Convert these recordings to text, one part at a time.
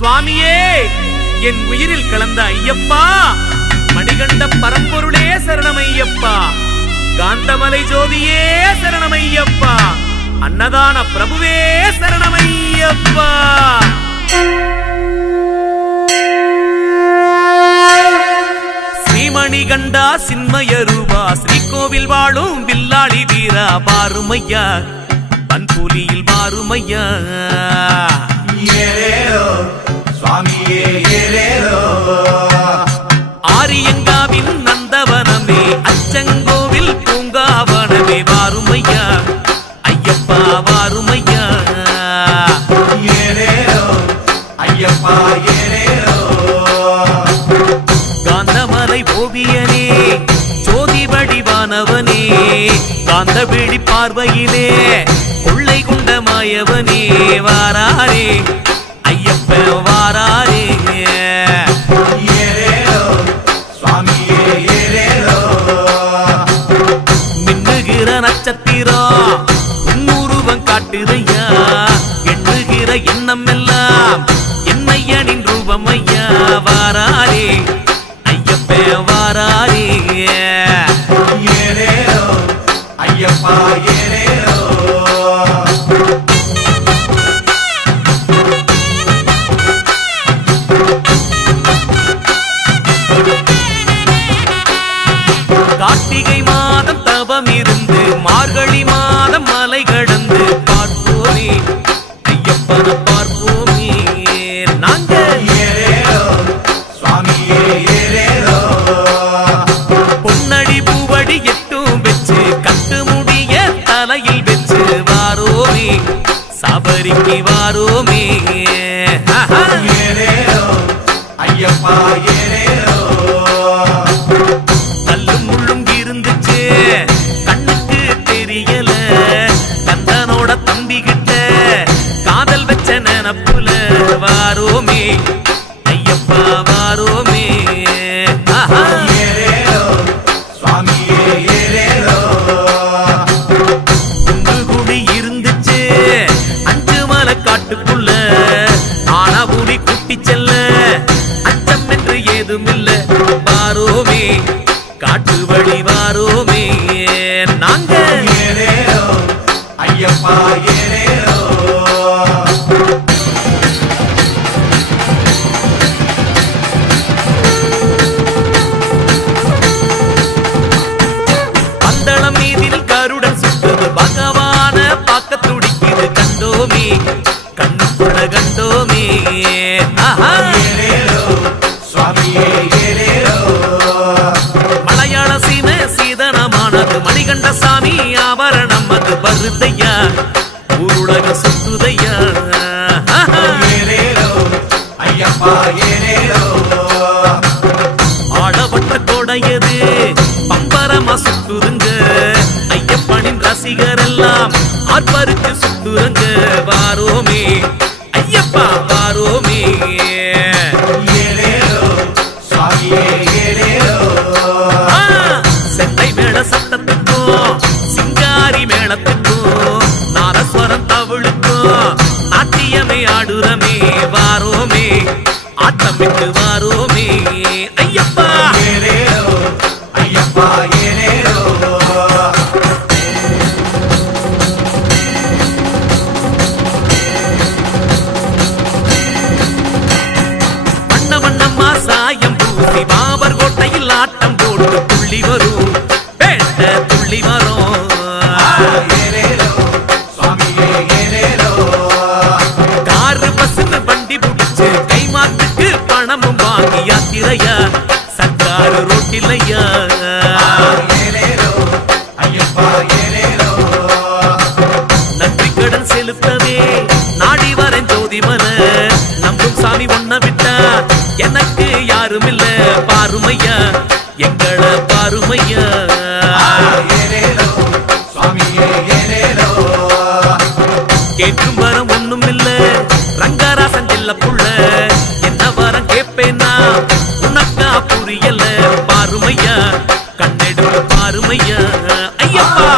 சுவாமியே, என் உயிரில் கலந்த ஐயப்பா, மணிகண்ட பரம்பொருளே சரணமையப்பா, காந்தமலை ஜோதியே சரணமையப்பா, அன்னதான பிரபுவே சரணமையப்பா. ஸ்ரீமணிகண்டா சின்மய ரூபா, ஸ்ரீகோவில் வாழும் வில்லாளி வீரா, பாருமையா பன்புலியில் மாறுமையா. சுவாமியே ஆரியங்காவின் நந்தவனமே, அச்சங்கோவில் பூங்காவனமே, வாருமையா ஐயப்பா வாருமையா. ஐயப்பா காந்தமலை ஓவியனே, ஜோதி வடிவானவனே, காந்த விழி பார்வையிலே கொள்ளை கொண்ட மாயவனே, வாராரே ஐயப்ப வாராரே. மின்னுகிற நட்சத்திரம் உன்னுருவம் காட்டுதையா, எண்ணுகிற எண்ணம் எல்லாம் என்னையனின் ரூபம் ஐயா, வாராரே ஐயப்ப வாராரே. ஐயப்பா கார்த்திகை மாதம் தவம் இருந்து மார்கழி மாதம் மலை கடந்து பார்ப்போமே ஐயப்பன பார்ப்போமே. நாங்க பொன்னடி பூவடி எட்டும் வச்சு கட்டு முடிய தலையில் வச்சு வாரோமே சபரிக்கு வாரோமே. ஐயப்பா கல்லும் முள்ளும் இருந்துச்சு கண்ணுக்கு தெரியல, கந்தனோட தம்பிகிட்ட காதல் வச்ச நினப்புல வாரோமே ஐயப்பா வாரோமே. குண்டுகுடி இருந்துச்சு அஞ்சு மலை காட்டுக்குள்ள, ஆனபுடி குட்டி செல்ல அச்சம் என்று ஏதுமில்ல, வாரோமே காட்டு வழி வாரோமே. நாங்க ஐயப்பா பந்தளம் மீதில் கருடன் சுட்டுது, பகவான பார்க்க துடிக்குது, கண்டோமே கண்ணுக்குள்ள கண்டோமே. மலையாள சீன சீதனமானது, மணிகண்ட சாமி ஆபரணம் அது வருதையா, ஊருலக சுத்துதையா. ஐயப்பா ஆடப்பட்ட கொடையது பம்பரமா சுத்துருங்க, ஐயப்பனின் ரசிகர் எல்லாம் ஆர்ப்பரித்து சுத்துருங்க, வாரோமே ஐயப்பா வாரோமே. சென்னை மேள சத்தத்துக்கும் சிங்காரி மேளத்துக்கும் நாதஸ்வரம் தவிழுக்கும் நாட்டியமே ஆடுறமே, வாரோமே ஆட்டமிட்டு வாரோமே ஐயப்பா. ஐயப்பா வண்ண வண்ணம்மா சாயம் பூசி பாபர் கோட்டையில் ஆட்டம் போட்டு துள்ளி வரும் பேட்ட துள்ளி வரும். காரு பஸ்ன்னு வண்டி பிடிச்சு கைமாத்துக்கு பணமும் வாங்கி யாத்திரையா, சர்க்காரு ரோட்டிலையா. நன்றி கடன் செலுத்தவே நாடி வரேன் ஜோதிமல, நம்பும் சாமி ஒன்ன விட்டா எனக்கு யாரும் இல்ல, பாருமையா எங்களை பாருமையா. கேட்கும் வரம் ஒண்ணும் இல்ல, ரங்கராசன் செல்ல புள்ள, என்ன வரம் கேட்பேன்னா உனக்கா புரியல, பாருமையா கண்ணெடுப்பு பாருமையா ஐயப்பா.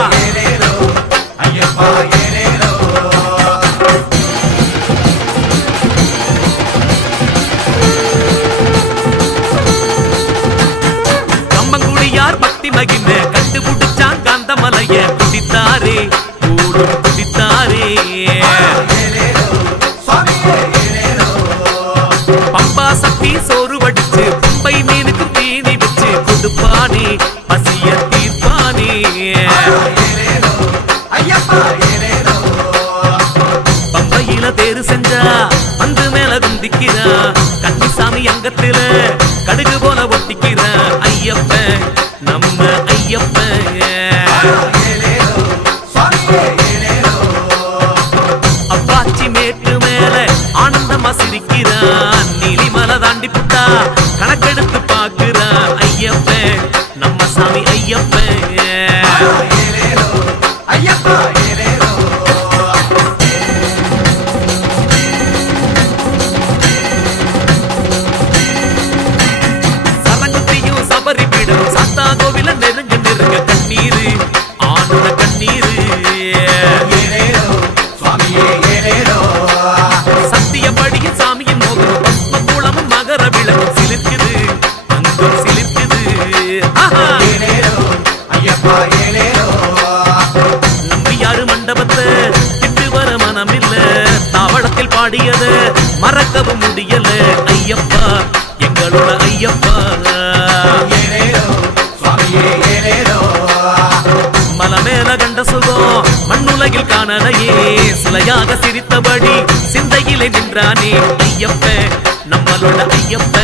ஐயப்பா தேரு செஞ்சா பந்து மேல குந்திக்கிறா கன்னிசாமி அங்கத்தில கடுகு போல ஒட்டிக்கிறா ஐயப்ப நம்ம ஐயப்ப அப்பாச்சி மேட்டு மேல ஆனந்தமா சிரிக்கிறான் நீலிமலை தாண்டி புட்டா கணக்கெடுத்து பாக்குறா ஐயப்ப நம்ம சாமி ஐயப்ப ஐயப்பா சரங்குத்தியும் சபரி பீடம் சாத்தா கோவில நெருங்க நெருங்க கண்ணீரு ஆனந்த கண்ணீரு சத்தியபடியின் சாமியின் மோகம் பத்ம குளமும் மகர விளக்கும் சிலிர்க்குது அங்கும் சிலிர்க்குது நம்பியாறு மண்டபத்தை விட்டு வர மனமில்ல தாவளத்தில் பாடியத மறக்கவும் முடியல ஐயப்பா எங்களோட ஐயப்பா மலை மேல கண்ட சுகம் மண்ணுலகில் காணலையே சிலையாக சிரித்தபடி சிந்தையிலே நின்றானே ஐயப்ப நம்மளோட ஐயப்ப